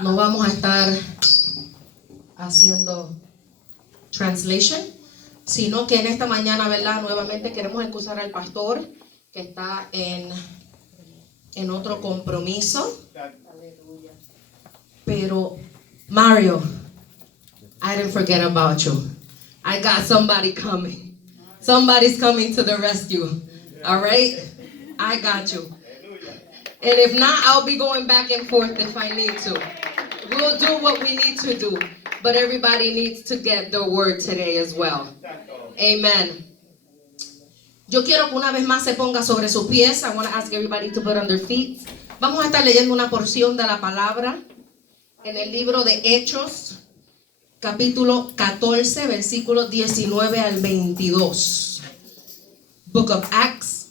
No vamos a estar haciendo translation, sino que en esta mañana, ¿verdad? Nuevamente queremos excusar al pastor que está en otro compromiso. Pero Mario, I didn't forget about you. I got somebody coming. Somebody's coming to the rescue. All right? I got you. And if not, I'll be going back and forth if I need to. We'll do what we need to do. But everybody needs to get the word today as well. Amen. Yo quiero que una vez más se ponga sobre sus pies. I want to ask everybody to put on their feet. Vamos a estar leyendo una porción de la palabra en el libro de Hechos, capítulo 14, versículos 19 al 22. Book of Acts,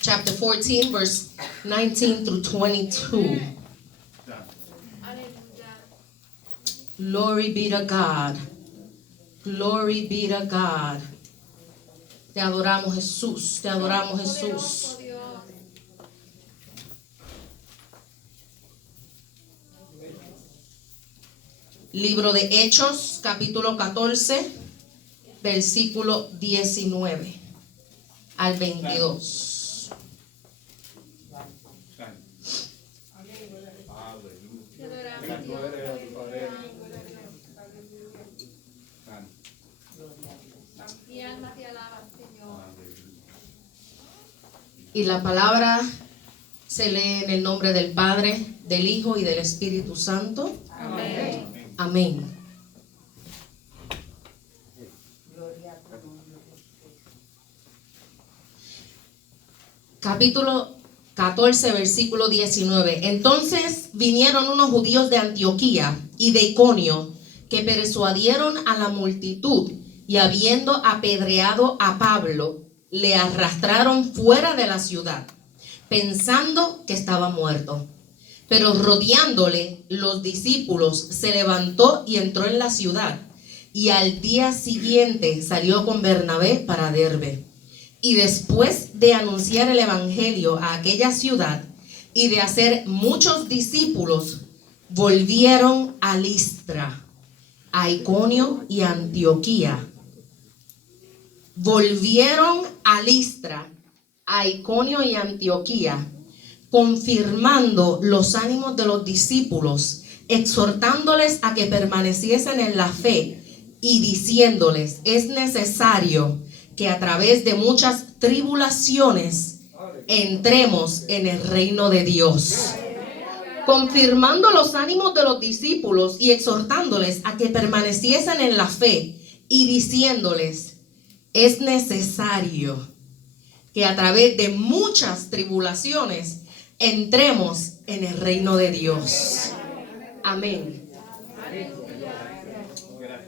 chapter 14, verse 19 through 22. Glory be to God. Glory be to God. Te adoramos, Jesús. Te adoramos, Jesús. Libro de Hechos, capítulo 14, versículo 19 al 22. Y la palabra se lee en el nombre del Padre, del Hijo y del Espíritu Santo. Amén. Amén. Capítulo 14, versículo 19. Entonces vinieron unos judíos de Antioquía y de Iconio que persuadieron a la multitud y habiendo apedreado a Pablo, le arrastraron fuera de la ciudad, pensando que estaba muerto. Pero rodeándole los discípulos, se levantó y entró en la ciudad. Y al día siguiente salió con Bernabé para Derbe. Y después de anunciar el evangelio a aquella ciudad y de hacer muchos discípulos, volvieron a Listra, a Iconio y a Antioquía. Volvieron a Listra, a Iconio y a Antioquía, confirmando los ánimos de los discípulos, exhortándoles a que permaneciesen en la fe y diciéndoles: es necesario que a través de muchas tribulaciones entremos en el reino de Dios. Confirmando los ánimos de los discípulos y exhortándoles a que permaneciesen en la fe y diciéndoles: es necesario que a través de muchas tribulaciones entremos en el reino de Dios. Amén.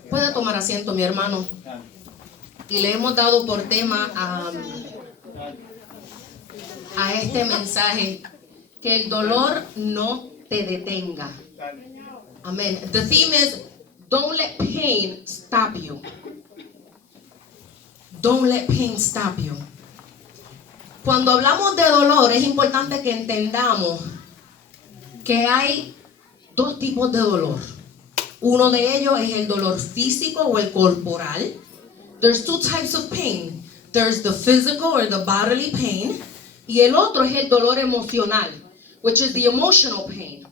Puede tomar asiento, mi hermano. Y le hemos dado por tema a este mensaje: que el dolor no te detenga. Amén. The theme is: don't let pain stop you. Don't let pain stop you. Cuando hablamos de dolor, es importante que entendamos que hay dos tipos de dolor. Uno de ellos es el dolor físico o el corporal. There's two types of pain. There's the physical or the bodily pain. Y el otro es el dolor emocional, which is the emotional pain.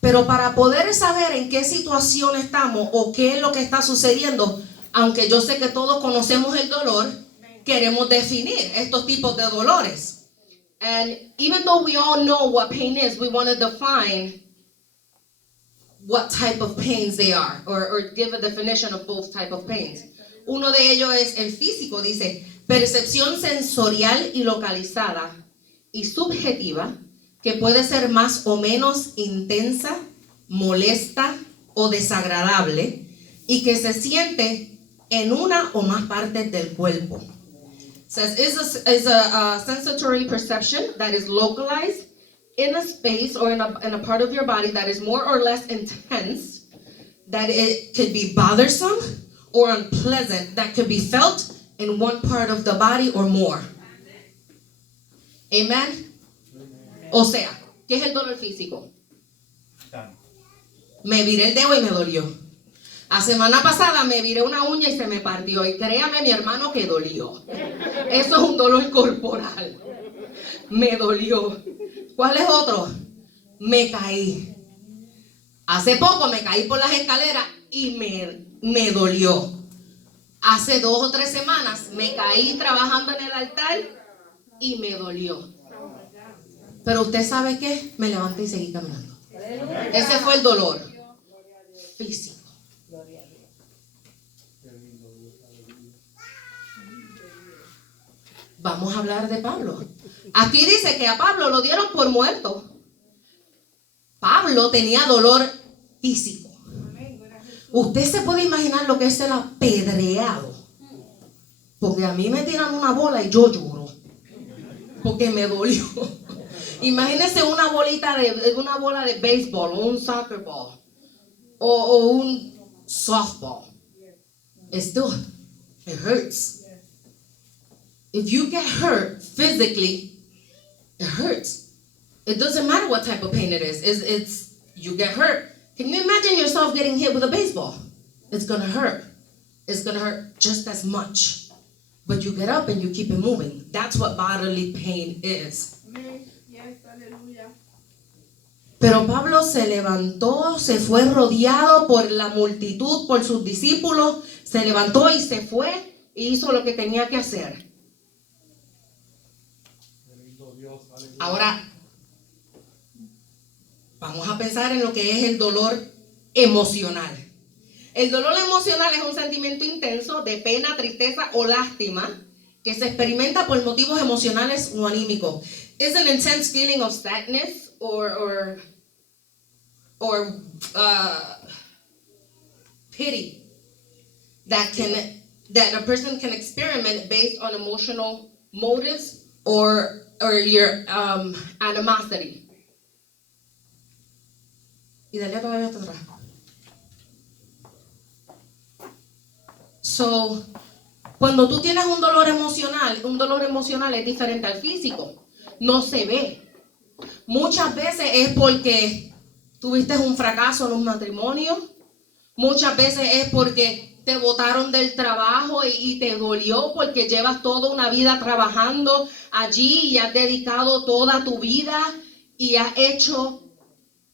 Pero para poder saber en qué situación estamos o qué es lo que está sucediendo, aunque yo sé que todos conocemos el dolor, queremos definir estos tipos de dolores. And even though we all know what pain is, we want to define what type of pains they are, or give a definition of both type of pains. Uno de ellos es el físico, dice: percepción sensorial y localizada y subjetiva que puede ser más o menos intensa, molesta o desagradable y que se siente en una o más partes del cuerpo. Says is a sensory perception that is localized in a space or in a part of your body that is more or less intense, that it could be bothersome or unpleasant, that could be felt in one part of the body or more. Amén. O sea, ¿qué es el dolor físico? Me viré el dedo y me dolió. La semana pasada me viré una uña y se me partió. Y créame, mi hermano, que dolió. Eso es un dolor corporal. Me dolió. ¿Cuál es otro? Me caí. Hace poco me caí por las escaleras y me dolió. Hace 2 o 3 semanas me caí trabajando en el altar y me dolió. Pero usted sabe qué, me levanté y seguí caminando. Ese fue el dolor físico. Vamos a hablar de Pablo. Aquí dice que a Pablo lo dieron por muerto. Pablo tenía dolor físico. Usted se puede imaginar lo que es ser apedreado. Porque a mí me tiran una bola y yo lloro. Porque me dolió. Imagínese una bola de béisbol, o un soccer ball, o un softball. It hurts. If you get hurt physically, it hurts. It doesn't matter what type of pain it is. It's you get hurt. Can you imagine yourself getting hit with a baseball? It's gonna hurt. It's gonna hurt just as much. But you get up and you keep it moving. That's what bodily pain is. Yes, aleluya. Pero Pablo se levantó, se fue rodeado por la multitud, por sus discípulos. Se levantó y se fue y hizo lo que tenía que hacer. Ahora, vamos a pensar en lo que es el dolor emocional. El dolor emocional es un sentimiento intenso de pena, tristeza o lástima que se experimenta por motivos emocionales o anímicos. It's an intense feeling of sadness or pity that a person can experiment based on emotional motives or your animosity. Y dale todavía hasta atrás. So, cuando tú tienes un dolor emocional es diferente al físico. No se ve. Muchas veces es porque tuviste un fracaso en un matrimonio. Muchas veces es porque te botaron del trabajo y te dolió porque llevas toda una vida trabajando allí y has dedicado toda tu vida y has hecho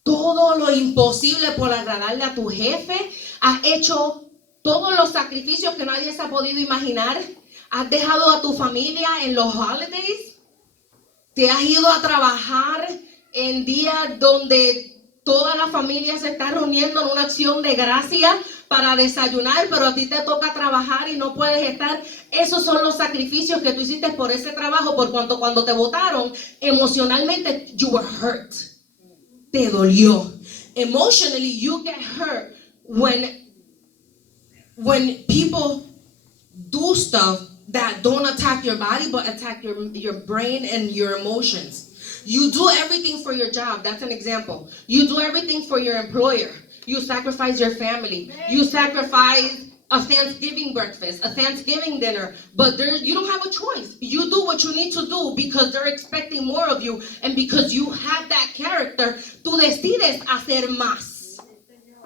todo lo imposible por agradarle a tu jefe. Has hecho todos los sacrificios que nadie se ha podido imaginar. Has dejado a tu familia en los holidays. Te has ido a trabajar en días donde toda la familia se está reuniendo en una acción de gracia para desayunar, pero a ti te toca trabajar y no puedes estar. Esos son los sacrificios que tú hiciste por ese trabajo, por cuanto cuando te votaron, emocionalmente, you were hurt. Te dolió. Emotionally, you get hurt when people do stuff that don't attack your body but attack your brain and your emotions. You do everything for your job. That's an example. You do everything for your employer. You sacrifice your family. You sacrifice a Thanksgiving breakfast, a Thanksgiving dinner, but you don't have a choice. You do what you need to do because they're expecting more of you, and because you have that character, tú decides hacer más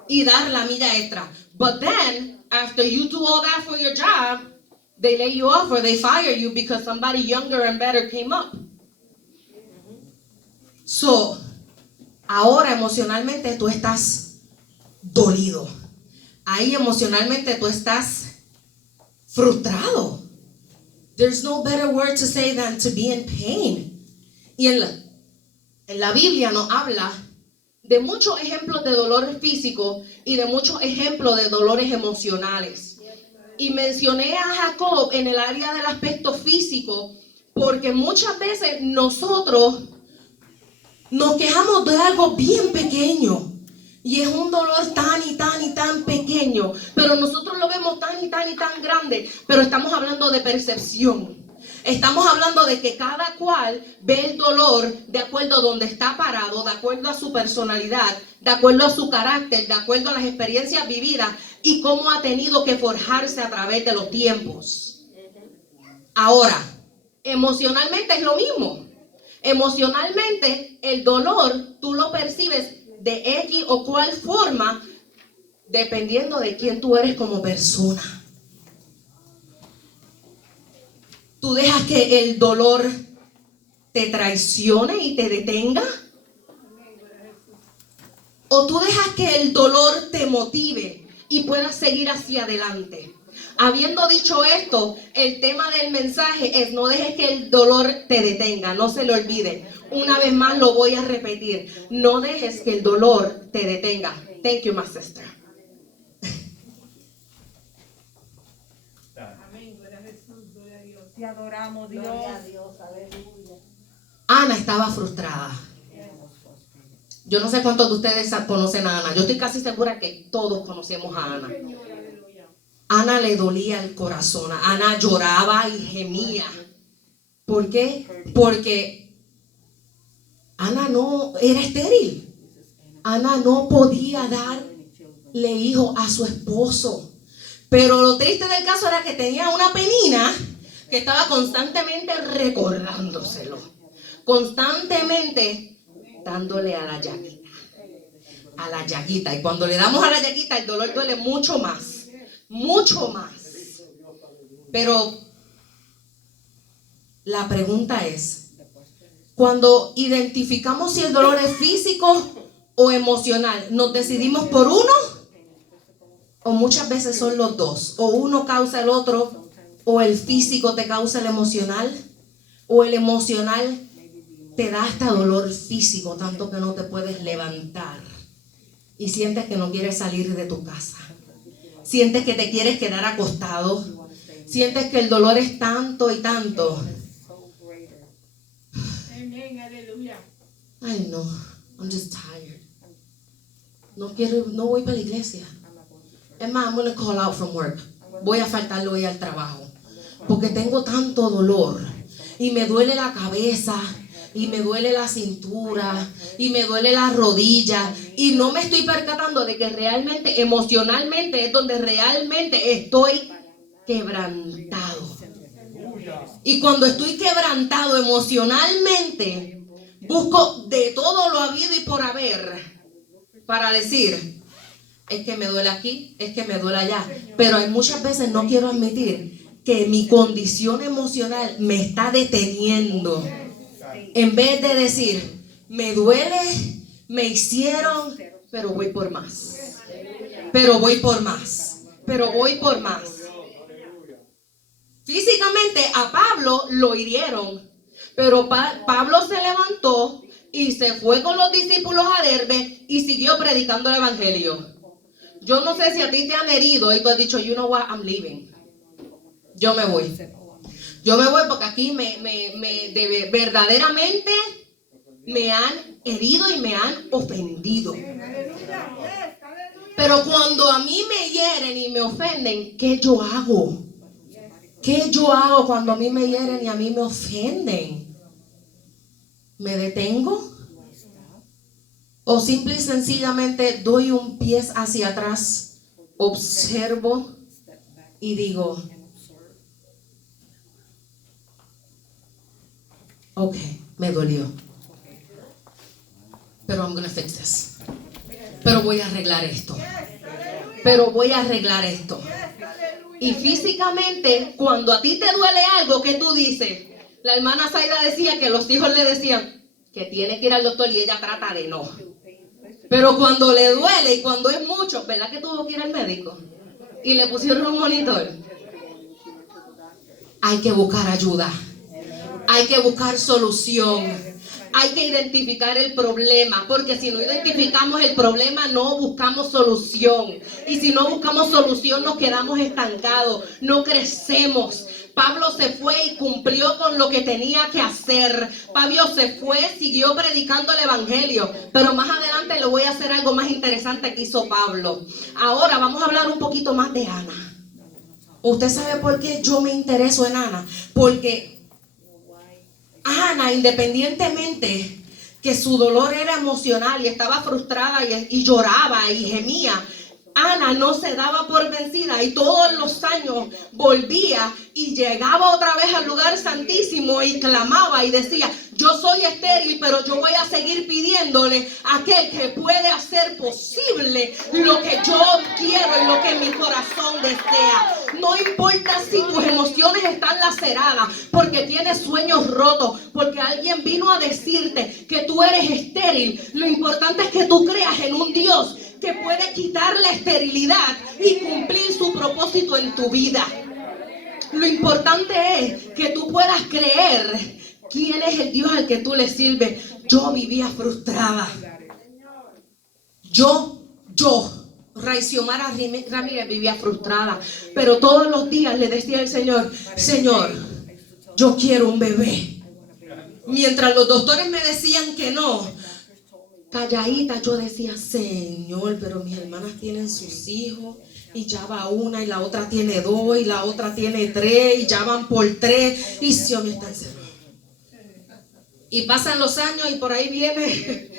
y dar la milla extra. But then, after you do all that for your job, they lay you off or they fire you because somebody younger and better came up. So, ahora emocionalmente tú estás dolido. Ahí emocionalmente tú estás frustrado. There's no better word to say than to be in pain. Y en la Biblia nos habla de muchos ejemplos de dolores físicos y de muchos ejemplos de dolores emocionales. Y mencioné a Jacob en el área del aspecto físico porque muchas veces nosotros nos quejamos de algo bien pequeño y es un dolor tan y tan y tan pequeño, pero nosotros lo vemos tan y tan y tan grande. Pero estamos hablando de percepción. Estamos hablando de que cada cual ve el dolor de acuerdo a donde está parado, de acuerdo a su personalidad, de acuerdo a su carácter, de acuerdo a las experiencias vividas y cómo ha tenido que forjarse a través de los tiempos. Ahora, emocionalmente es lo mismo. Emocionalmente, el dolor tú lo percibes de X o cual forma, dependiendo de quién tú eres como persona. Tú dejas que el dolor te traicione y te detenga, o tú dejas que el dolor te motive y puedas seguir hacia adelante. Habiendo dicho esto, el tema del mensaje es: no dejes que el dolor te detenga, no se lo olvide. Una vez más lo voy a repetir: no dejes que el dolor te detenga. Thank you, my sister. Amén. Gloria a Jesús. Gloria a Dios. Te adoramos, Dios. Gloria a Dios, aleluya. Ana estaba frustrada. Yo no sé cuántos de ustedes conocen a Ana. Yo estoy casi segura que todos conocemos a Ana. Señor, aleluya. Ana le dolía el corazón. Ana lloraba y gemía. ¿Por qué? Porque Ana no era estéril. Ana no podía darle hijo a su esposo. Pero lo triste del caso era que tenía una penina que estaba constantemente recordándoselo. Constantemente dándole a la llaguita. A la llaguita. Y cuando le damos a la llaguita, el dolor duele mucho más. Mucho más. Pero la pregunta es: cuando identificamos si el dolor es físico o emocional, ¿nos decidimos por uno? O muchas veces son los dos. O uno causa el otro, o el físico te causa el emocional, o el emocional te da hasta dolor físico, tanto que no te puedes levantar. Y sientes que no quieres salir de tu casa. Sientes que te quieres quedar acostado. Sientes que el dolor es tanto y tanto. Amén. Aleluya. Ay, no, I'm just tired. No voy para la iglesia. Es más, I'm gonna call out from work. Voy a faltarle hoy al trabajo. Porque tengo tanto dolor. Y me duele la cabeza. Y me duele la cintura. Y me duele la rodilla. Y no me estoy percatando de que realmente, emocionalmente, es donde realmente estoy quebrantado. Y cuando estoy quebrantado emocionalmente, busco de todo lo habido y por haber para decir: es que me duele aquí, es que me duele allá. Pero hay muchas veces no quiero admitir que mi condición emocional me está deteniendo. En vez de decir: me duele, me hicieron, pero voy por más. Pero voy por más. Pero voy por más. Físicamente a Pablo lo hirieron, pero Pablo se levantó y se fue con los discípulos a Derbe y siguió predicando el evangelio. Yo no sé si a ti te han herido y tú has dicho: you know what, I'm leaving. Yo me voy. Yo me voy porque aquí verdaderamente me han herido y me han ofendido. Aleluya. Yes, aleluya. Pero cuando a mí me hieren y me ofenden, ¿qué yo hago? ¿Qué yo hago cuando a mí me hieren y a mí me ofenden? ¿Me detengo? ¿O simple y sencillamente doy un pie hacia atrás, observo y digo: ok, me dolió, pero I'm gonna fix this. Pero voy a arreglar esto. Pero voy a arreglar esto. Y físicamente, cuando a ti te duele algo, ¿qué tú dices? La hermana Zaida decía que los hijos le decían que tiene que ir al doctor y ella trata de no. Pero cuando le duele y cuando es mucho, ¿verdad que tuvo que ir al médico? Y le pusieron un monitor. Hay que buscar ayuda. Hay que buscar solución. Hay que identificar el problema, porque si no identificamos el problema, no buscamos solución. Y si no buscamos solución, nos quedamos estancados, no crecemos. Pablo se fue y cumplió con lo que tenía que hacer. Pablo se fue, siguió predicando el evangelio. Pero más adelante le voy a hacer algo más interesante que hizo Pablo. Ahora vamos a hablar un poquito más de Ana. ¿Usted sabe por qué yo me intereso en Ana? Porque Ana, independientemente que su dolor era emocional y estaba frustrada y lloraba y gemía, Ana no se daba por vencida y todos los años volvía y llegaba otra vez al lugar santísimo y clamaba y decía: yo soy estéril, pero yo voy a seguir pidiéndole a aquel que puede hacer posible lo que yo quiero y lo que mi corazón desea. No importa si tus emociones están laceradas, porque tienes sueños rotos, porque alguien vino a decirte que tú eres estéril. Lo importante es que tú creas en un Dios que puede quitar la esterilidad y cumplir su propósito en tu vida. Lo importante es que tú puedas creer quién es el Dios al que tú le sirves. Yo vivía frustrada. Raixiomara Ramírez vivía frustrada, pero todos los días le decía al Señor: Señor, yo quiero un bebé. Mientras los doctores me decían que no, calladita yo decía: Señor, pero mis hermanas tienen sus hijos y ya va una y la otra tiene 2 y la otra tiene 3 y ya van por 3 y Dios me está encerrado. Y pasan los años y por ahí viene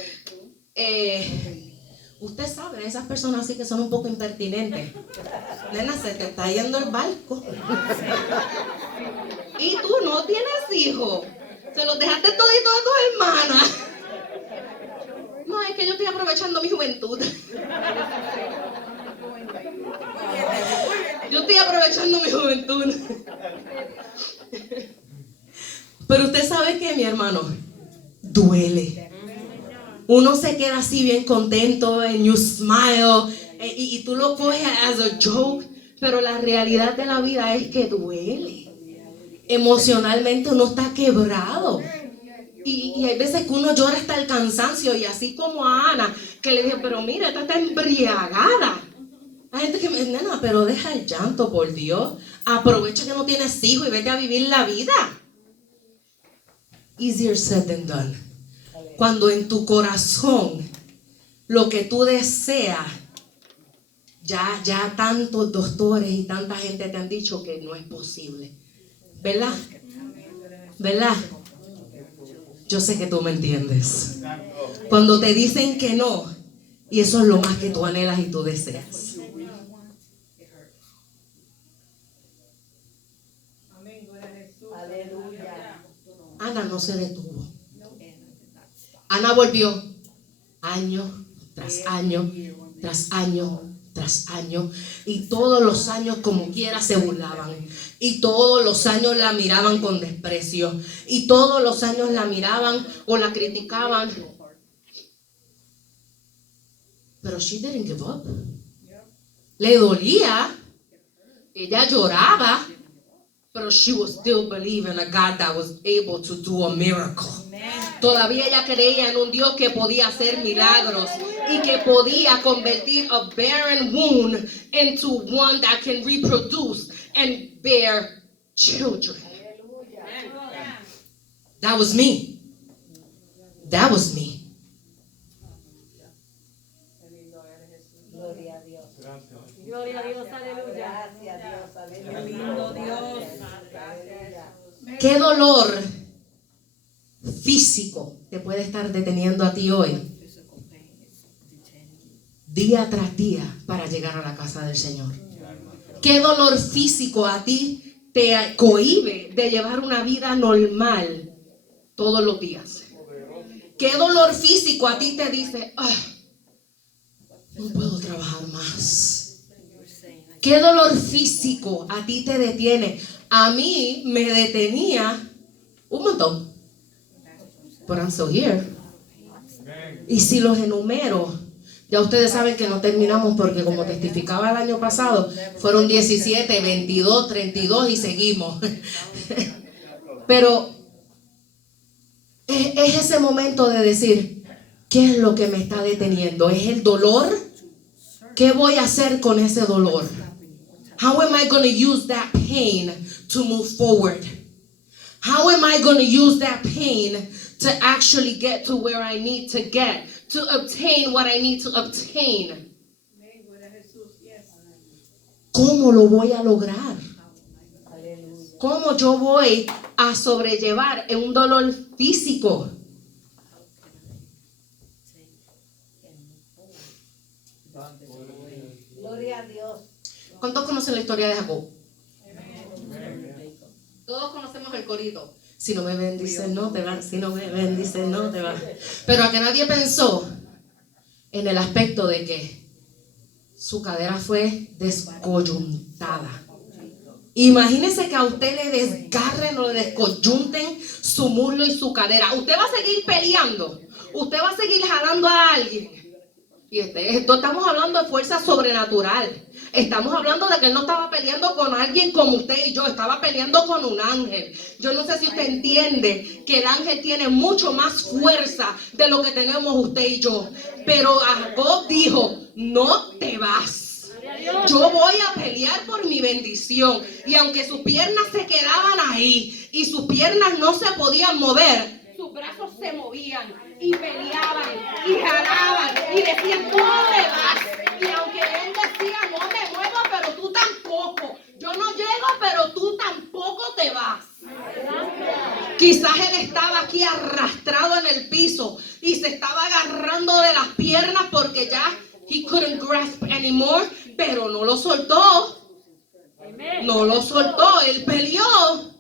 usted sabe, esas personas así que son un poco impertinentes. Nena, se te está yendo el barco y tú no tienes hijos, se los dejaste todito a tus hermanas. No, es que yo estoy aprovechando mi juventud. Yo estoy aprovechando mi juventud. Pero usted sabe que, mi hermano, duele. Uno se queda así bien contento, and you smile, y tú lo coges as a joke, pero la realidad de la vida es que duele. Emocionalmente uno está quebrado. Y hay veces que uno llora hasta el cansancio, y así como a Ana, que le dije: pero mira, esta está embriagada. Hay gente que me dice: nena, pero deja el llanto, por Dios. Aprovecha que no tienes hijos y vete a vivir la vida. Easier said than done. Cuando en tu corazón lo que tú deseas, ya tantos doctores y tanta gente te han dicho que no es posible. ¿Verdad? ¿Verdad? Yo sé que tú me entiendes. Cuando te dicen que no, y eso es lo más que tú anhelas y tú deseas. Ana no se detuvo. Ana volvió año tras año, tras año, tras año, y todos los años como quiera se burlaban, y todos los años la miraban con desprecio, y todos los años la miraban o la criticaban. Pero she didn't give up. Le dolía, ella lloraba, pero she was still believing in a God that was able to do a miracle. Todavía ella creía en un Dios que podía hacer milagros y que podía convertir a barren womb into one that can reproduce and bear children. That was me. That was me. Gloria a Dios. Gloria a Dios, aleluya. Gracias a Dios, aleluya. Qué lindo Dios. Aleluya. ¿Qué dolor físico te puede estar deteniendo a ti hoy, día tras día, para llegar a la casa del Señor? ¿Qué dolor físico a ti te cohíbe de llevar una vida normal todos los días? ¿Qué dolor físico a ti te dice: no puedo trabajar más? ¿Qué dolor físico a ti te detiene? A mí me detenía un montón. But I'm still here. Y si los enumero, ya ustedes saben que no terminamos, porque como testificaba el año pasado, fueron 17, 22, 32 y seguimos. Pero es ese momento de decir: ¿qué es lo que me está deteniendo? ¿Es el dolor? ¿Qué voy a hacer con ese dolor? How am I going to use that pain to move forward? How am I going to use that pain to actually get to where I need to get, to obtain what I need to obtain? ¿Cómo lo voy a lograr? ¿Cómo yo voy a sobrellevar un dolor físico? Gloria a Dios. ¿Cuántos conocen la historia de Jacob? Todos conocemos el corito. Si no me bendices, no te vas. Si no me bendices, no te vas. Pero a que nadie pensó en el aspecto de que su cadera fue descoyuntada. Imagínese que a usted le desgarren o le descoyunten su muslo y su cadera. Usted va a seguir peleando. Usted va a seguir jalando a alguien. Y esto estamos hablando de fuerza sobrenatural. Estamos hablando de que él no estaba peleando con alguien como usted y yo. Estaba peleando con un ángel. Yo no sé si usted entiende que el ángel tiene mucho más fuerza de lo que tenemos usted y yo. Pero Jacob dijo, no te vas. Yo voy a pelear por mi bendición. Y aunque sus piernas se quedaban ahí y sus piernas no se podían mover, sus brazos se movían y peleaban y jalaban y decían, tú no te vas. Y aunque él decía, no me muevo, pero tú tampoco. Yo no llego, pero tú tampoco te vas. Quizás él estaba aquí arrastrado en el piso y se estaba agarrando de las piernas porque ya he couldn't grasp anymore, pero no lo soltó. No lo soltó, él peleó.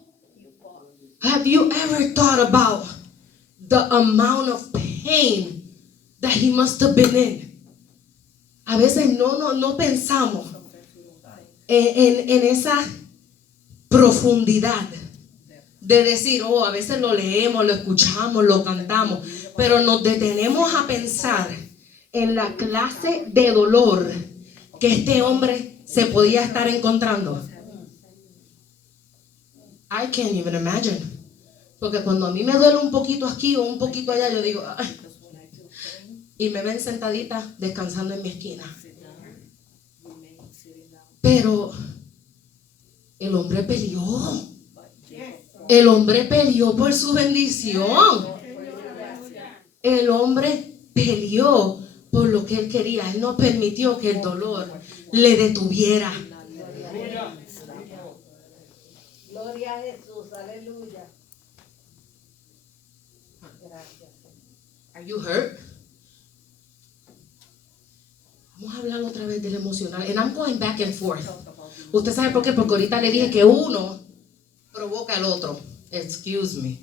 Have you ever thought about the amount of pain that he must have been in? A veces no pensamos en esa profundidad de decir, a veces lo leemos, lo escuchamos, lo cantamos, pero nos detenemos a pensar en la clase de dolor que este hombre se podía estar encontrando. I can't even imagine. Porque cuando a mí me duele un poquito aquí o un poquito allá, yo digo, ay, y me ven sentadita descansando en mi esquina. Pero el hombre peleó. El hombre peleó por su bendición. El hombre peleó por lo que él quería. Él no permitió que el dolor le detuviera. Gloria a Jesús, aleluya. Gracias. Are you hurt? Vamos a hablar otra vez del emocional. And I'm going back and forth. ¿Usted sabe por qué? Porque ahorita le dije que uno provoca al otro. Excuse me.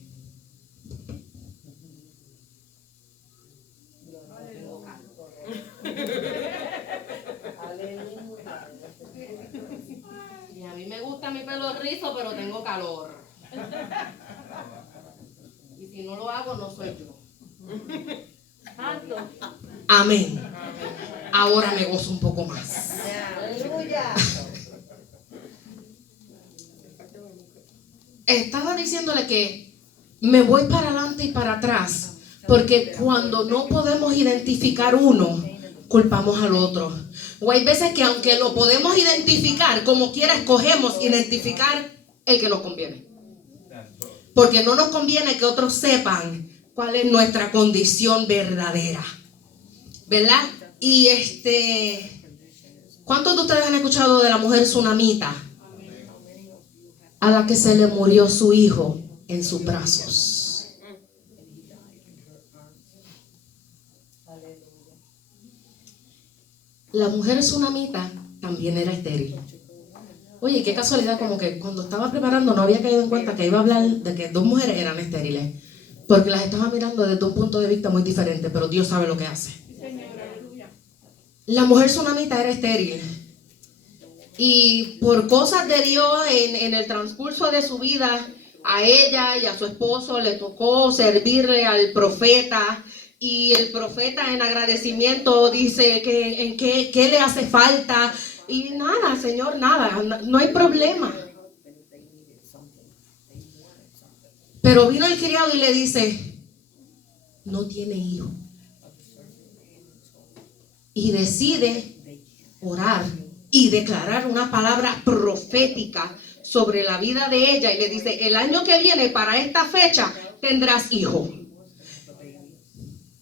Y a mí me gusta mi pelo rizo, pero tengo calor. Y si no lo hago, no soy yo. Amén. Ahora me gozo un poco más. Aleluya. Estaba diciéndole que me voy para adelante y para atrás, porque cuando no podemos identificar uno, culpamos al otro. O hay veces que aunque lo podemos identificar, como quiera escogemos identificar el que nos conviene. Porque no nos conviene que otros sepan cuál es nuestra condición verdadera. ¿Verdad? Y ¿cuántos de ustedes han escuchado de la mujer tsunamita? A la que se le murió su hijo en sus brazos. La mujer tsunamita también era estéril. Oye, qué casualidad, como que cuando estaba preparando no había caído en cuenta que iba a hablar de que dos mujeres eran estériles, porque las estaba mirando desde un punto de vista muy diferente, pero Dios sabe lo que hace. La mujer tsunamita era estéril. Y por cosas de Dios en el transcurso de su vida, a ella y a su esposo le tocó servirle al profeta. Y el profeta en agradecimiento dice que qué le hace falta. Y nada, Señor, nada, no hay problema. Pero vino el criado y le dice, no tiene hijo. Y decide orar y declarar una palabra profética sobre la vida de ella. Y le dice, el año que viene para esta fecha tendrás hijo.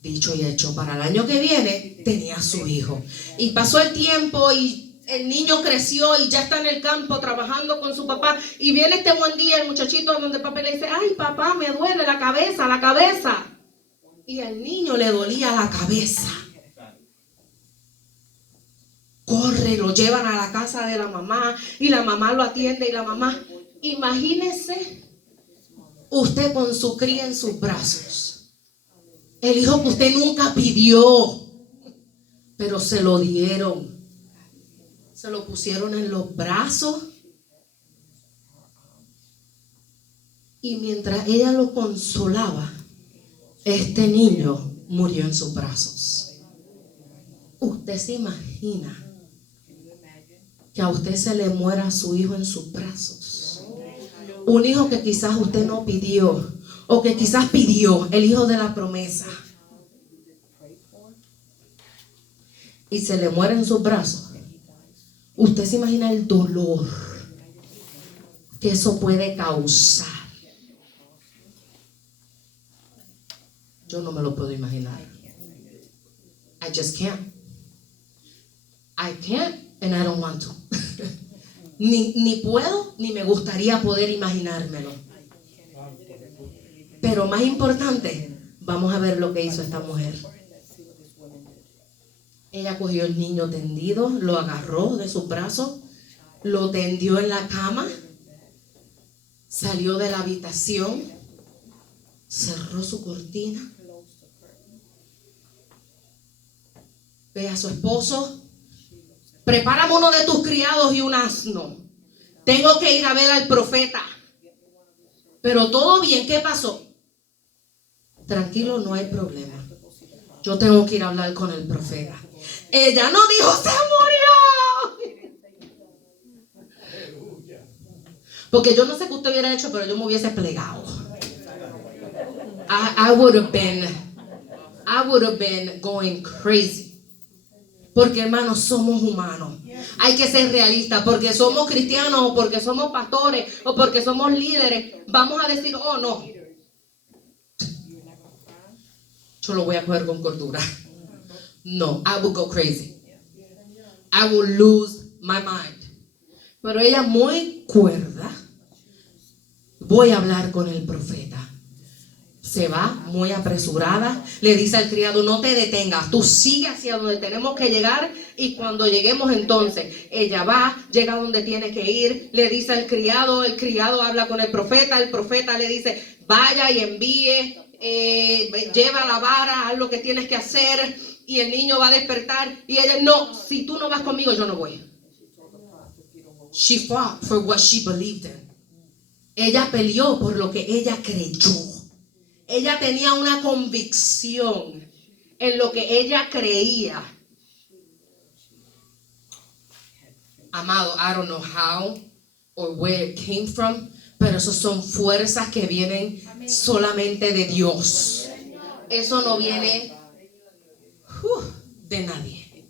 Dicho y hecho, para el año que viene tenía su hijo. Y pasó el tiempo y el niño creció y ya está en el campo trabajando con su papá. Y viene este buen día el muchachito donde el papá le dice, ay papá, me duele la cabeza. Y al niño le dolía la cabeza. corre, lo llevan a la casa de la mamá y la mamá lo atiende y la mamá, imagínese usted con su cría en sus brazos, el hijo que usted nunca pidió, pero se lo dieron, se lo pusieron en los brazos y mientras ella lo consolaba, este niño murió en sus brazos. Usted se imagina que a usted se le muera su hijo en sus brazos. Un hijo que quizás usted no pidió, o que quizás pidió, el hijo de la promesa. Y se le muere en sus brazos. Usted se imagina el dolor que eso puede causar. Yo no me lo puedo imaginar. I just can't. I can't and I don't want to. Ni puedo, ni me gustaría poder imaginármelo. Pero más importante, vamos a ver lo que hizo esta mujer. Ella cogió el niño tendido, lo agarró de sus brazos, lo tendió en la cama, salió de la habitación, cerró su cortina, ve a su esposo, prepárame uno de tus criados y un asno. Tengo que ir a ver al profeta. Pero todo bien, ¿qué pasó? Tranquilo, no hay problema. Yo tengo que ir a hablar con el profeta. Ella no dijo, se murió. Porque yo no sé qué usted hubiera hecho, pero yo me hubiese plegado. I would have been going crazy. Porque hermanos, somos humanos. Hay que ser realistas. Porque somos cristianos, o porque somos pastores, o porque somos líderes, vamos a decir, oh no, yo lo voy a coger con cordura. No, I will go crazy. I will lose my mind. Pero ella muy cuerda. Voy a hablar con el profeta. Se va muy apresurada, le dice al criado, no te detengas, tú sigue hacia donde tenemos que llegar y cuando lleguemos entonces, ella va, llega donde tiene que ir, le dice al criado, el criado habla con el profeta le dice, vaya y envíe, lleva la vara, haz lo que tienes que hacer y el niño va a despertar y ella, no, si tú no vas conmigo yo no voy. She fought for what she believed in. Ella peleó por lo que ella creyó. Ella tenía una convicción en lo que ella creía. Amado, I don't know how or where it came from, pero eso son fuerzas que vienen solamente de Dios. Eso no viene de nadie.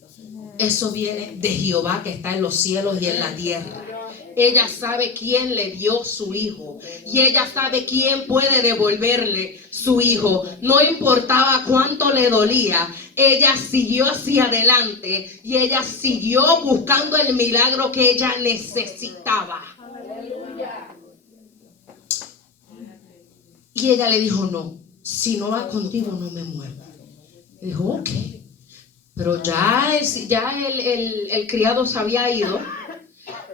Eso viene de Jehová que está en los cielos y en la tierra. Ella sabe quién le dio su hijo y ella sabe quién puede devolverle su hijo. No importaba cuánto le dolía, ella siguió hacia adelante y ella siguió buscando el milagro que ella necesitaba. Y ella le dijo, no, si no va contigo no me muevo. Le dijo, ok. Pero ya el criado se había ido.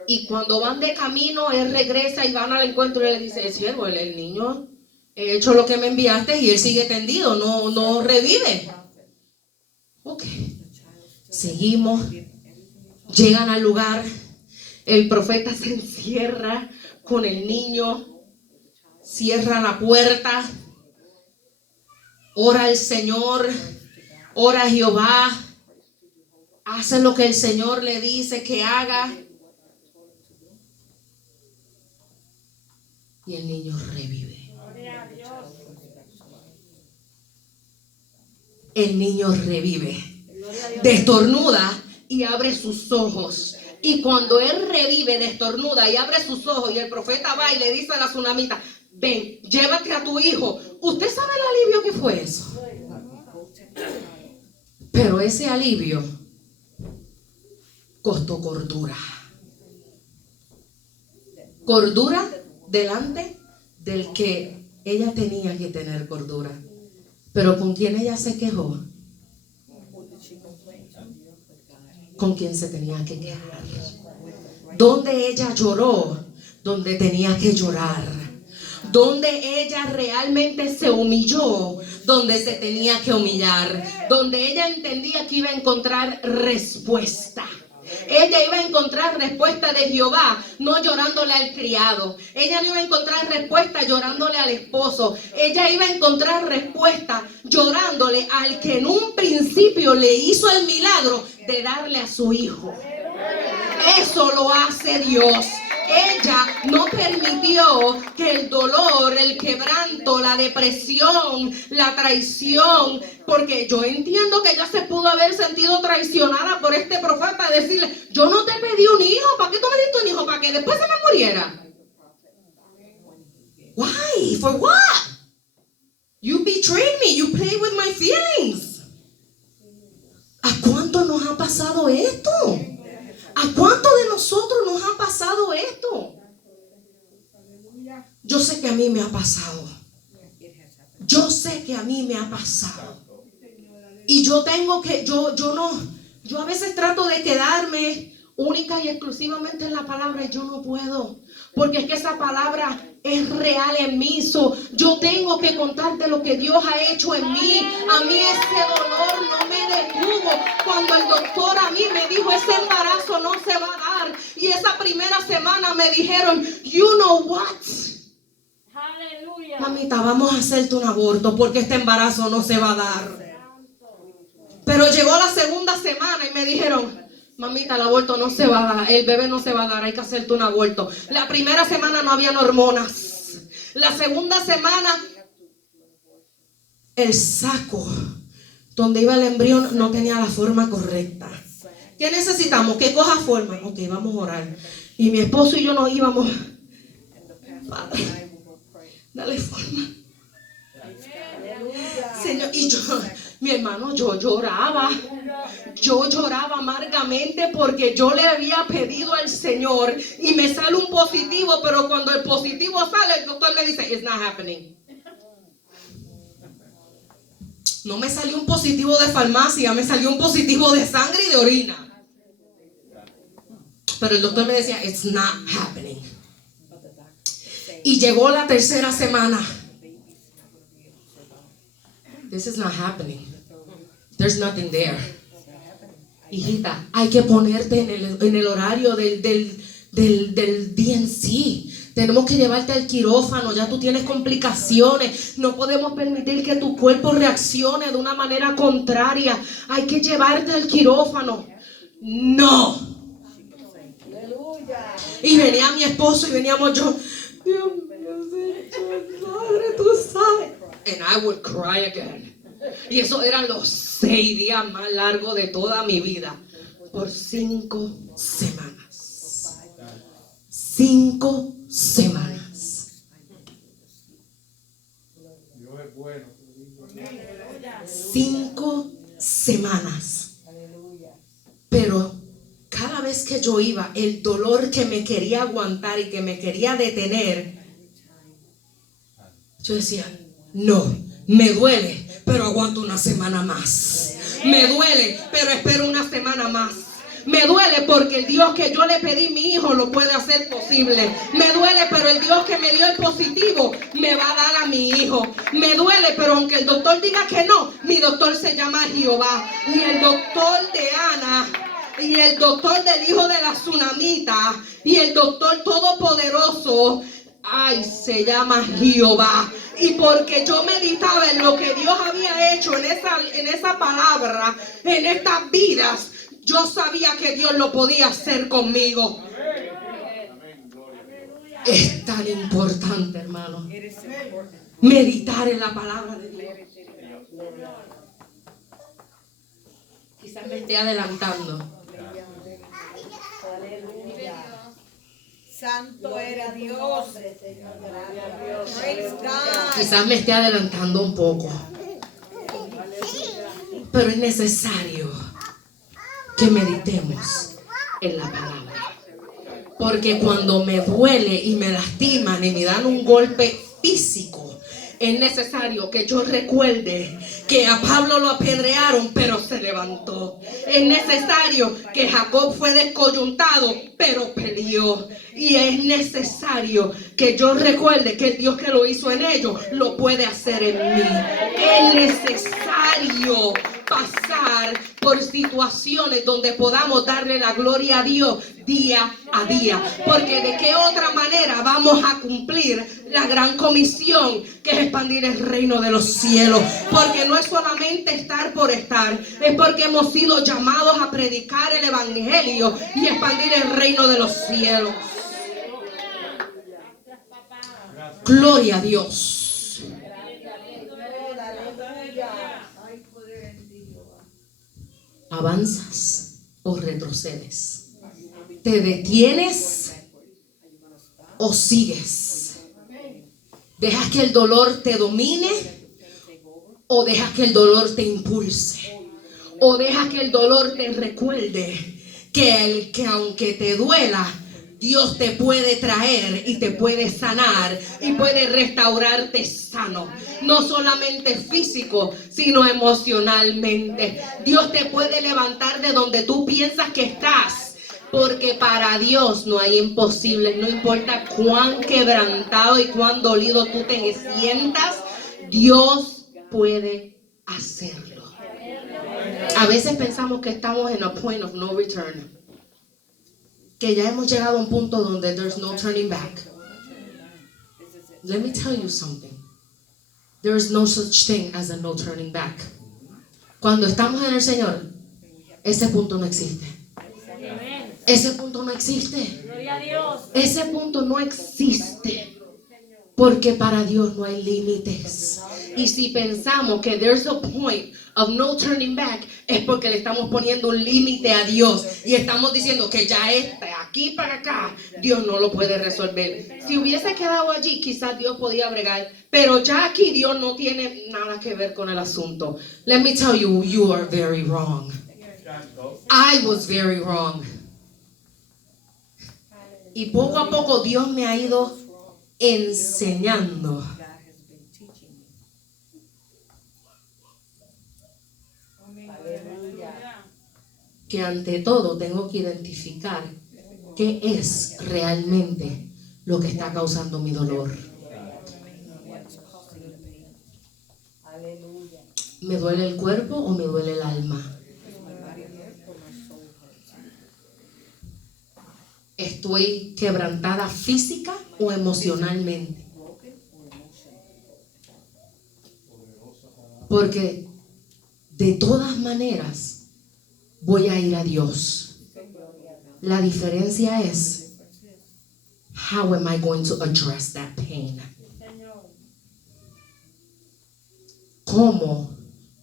Y cuando van de camino, él regresa y van al encuentro y le dice, siervo, el niño, he hecho lo que me enviaste y él sigue tendido, no revive. Ok, seguimos, llegan al lugar, el profeta se encierra con el niño, cierra la puerta, ora al Señor, ora a Jehová, hace lo que el Señor le dice que haga. Y el niño revive. El niño revive. Destornuda y abre sus ojos. Y cuando él revive, destornuda y abre sus ojos, y el profeta va y le dice a la tsunamita, ven, llévate a tu hijo. ¿Usted sabe el alivio que fue eso? Pero ese alivio costó cordura. Cordura delante del que ella tenía que tener cordura. Pero ¿con quién ella se quejó? con quien se tenía que quedar. Donde ella lloró, donde tenía que llorar. Donde ella realmente se humilló, donde se tenía que humillar. Donde ella entendía que iba a encontrar respuesta. Ella iba a encontrar respuesta de Jehová, no llorándole al criado. Ella no iba a encontrar respuesta llorándole al esposo. Ella iba a encontrar respuesta llorándole al que en un principio le hizo el milagro de darle a su hijo. Eso lo hace Dios. Ella no permitió que el dolor, el quebranto, la depresión, la traición, porque yo entiendo que ella se pudo haber sentido traicionada por este profeta, decirle, yo no te pedí un hijo, ¿para qué tú me diste un hijo? ¿Para que después se me muriera? Why? For what? You betrayed me, you played with my feelings. ¿A cuánto nos ha pasado esto? ¿A cuánto de nosotros nos ha pasado esto? Yo sé que a mí me ha pasado. Yo sé que a mí me ha pasado. Y yo tengo que, yo a veces trato de quedarme única y exclusivamente en la palabra y yo no puedo. Porque es que esa palabra es real en mí. Yo tengo que contarte lo que Dios ha hecho en mí. A mí ese dolor no me detuvo. Cuando el doctor a mí me dijo, ese embarazo no se va a dar. Y esa primera semana me dijeron, you know what? Aleluya. Mamita, vamos a hacerte un aborto porque este embarazo no se va a dar. Pero llegó la segunda semana y me dijeron, mamita, el aborto no se va a dar, el bebé no se va a dar, hay que hacerte un aborto. La primera semana no habían hormonas. La segunda semana, el saco donde iba el embrión no tenía la forma correcta. ¿Qué necesitamos? Que coja forma. Ok, vamos a orar. Y mi esposo y yo nos íbamos, Padre, dale forma. Señor, y yo, mi hermano, yo lloraba amargamente porque yo le había pedido al Señor y me sale un positivo, pero cuando el positivo sale, el doctor me dice, it's not happening. No me salió un positivo de farmacia, me salió un positivo de sangre y de orina. Pero el doctor me decía, it's not happening. Y llegó la tercera semana. This is not happening. There's nothing there. Hijita, hay que ponerte en el horario del DNC. Tenemos que llevarte al quirófano. Ya tú tienes complicaciones. No podemos permitir que tu cuerpo reaccione de una manera contraria. Hay que llevarte al quirófano. No. Y venía mi esposo y veníamos yo. Dios mío, Padre, tú sabes. And I would cry again. Y esos eran los 6 días más largos de toda mi vida. Por 5 semanas. 5 semanas. Dios es bueno. 5 semanas. Pero cada vez que yo iba, el dolor que me quería aguantar y que me quería detener, yo decía, no, me duele, pero aguanto una semana más. Me duele, pero espero una semana más. Me duele porque el Dios que yo le pedí a mi hijo lo puede hacer posible. Me duele, pero el Dios que me dio el positivo me va a dar a mi hijo. Me duele, pero aunque el doctor diga que no, mi doctor se llama Jehová. Y el doctor de Ana, y el doctor del hijo de la tsunamita, y el doctor todopoderoso, ay, se llama Jehová. Y porque yo meditaba en lo que Dios había hecho en esa palabra, en estas vidas, yo sabía que Dios lo podía hacer conmigo. Es tan importante, hermano, meditar en la palabra de Dios. Quizás me esté adelantando. Santo era Dios. Praise God. Quizás me esté adelantando un poco. Pero es necesario que meditemos en la palabra. Porque cuando me duele y me lastiman y me dan un golpe físico, es necesario que yo recuerde que a Pablo lo apedrearon, pero se levantó. Es necesario que Jacob fue descoyuntado, pero peleó. Y es necesario que yo recuerde que el Dios que lo hizo en ellos lo puede hacer en mí. Es necesario pasar por situaciones donde podamos darle la gloria a Dios día a día, porque de qué otra manera vamos a cumplir la gran comisión que es expandir el reino de los cielos, porque no es solamente estar por estar, es porque hemos sido llamados a predicar el evangelio y expandir el reino de los cielos. Gloria a Dios. ¿Avanzas o retrocedes? ¿Te detienes o sigues? ¿Dejas que el dolor te domine o dejas que el dolor te impulse? ¿O dejas que el dolor te recuerde que aunque te duela, Dios te puede traer y te puede sanar y puede restaurarte sano? No solamente físico, sino emocionalmente. Dios te puede levantar de donde tú piensas que estás, porque para Dios no hay imposibles. No importa cuán quebrantado y cuán dolido tú te sientas, Dios puede hacerlo. A veces pensamos que estamos en a point of no return, que ya hemos llegado a un punto donde there's no turning back. Let me tell you something. There is no such thing as a no turning back. Cuando estamos en el Señor, ese punto no existe. Ese punto no existe. Gloria a Dios. Ese punto no existe. Porque para Dios no hay límites. Y si pensamos que there's a point of no turning back, es porque le estamos poniendo un límite a Dios y estamos diciendo que ya aquí para acá Dios no lo puede resolver. Si hubiese quedado allí, quizás Dios podía bregar, pero ya aquí Dios no tiene nada que ver con el asunto. Let me tell you, you are very wrong. I was very wrong. Y poco a poco Dios me ha ido enseñando que ante todo tengo que identificar qué es realmente lo que está causando mi dolor. ¿Me duele el cuerpo o me duele el alma? ¿Estoy quebrantada física o emocionalmente? Porque de todas maneras voy a ir a Dios. La diferencia es, how am I going to address that pain? ¿Cómo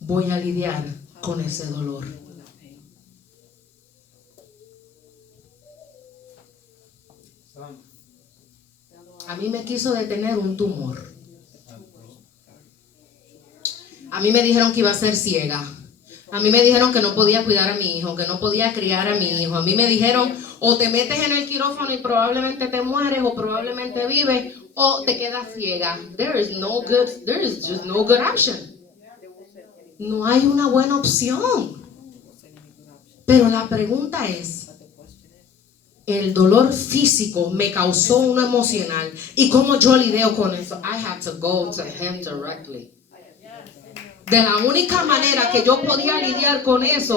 voy a lidiar con ese dolor? A mí me quiso detener un tumor. A mí me dijeron que iba a ser ciega. A mí me dijeron que no podía cuidar a mi hijo, que no podía criar a mi hijo. A mí me dijeron, o te metes en el quirófano y probablemente te mueres, o probablemente vives, o te quedas ciega. There is just no good option. No hay una buena opción. Pero la pregunta es, el dolor físico me causó uno emocional. ¿Y cómo yo lidio con eso? I had to go to him directly. De la única manera que yo podía lidiar con eso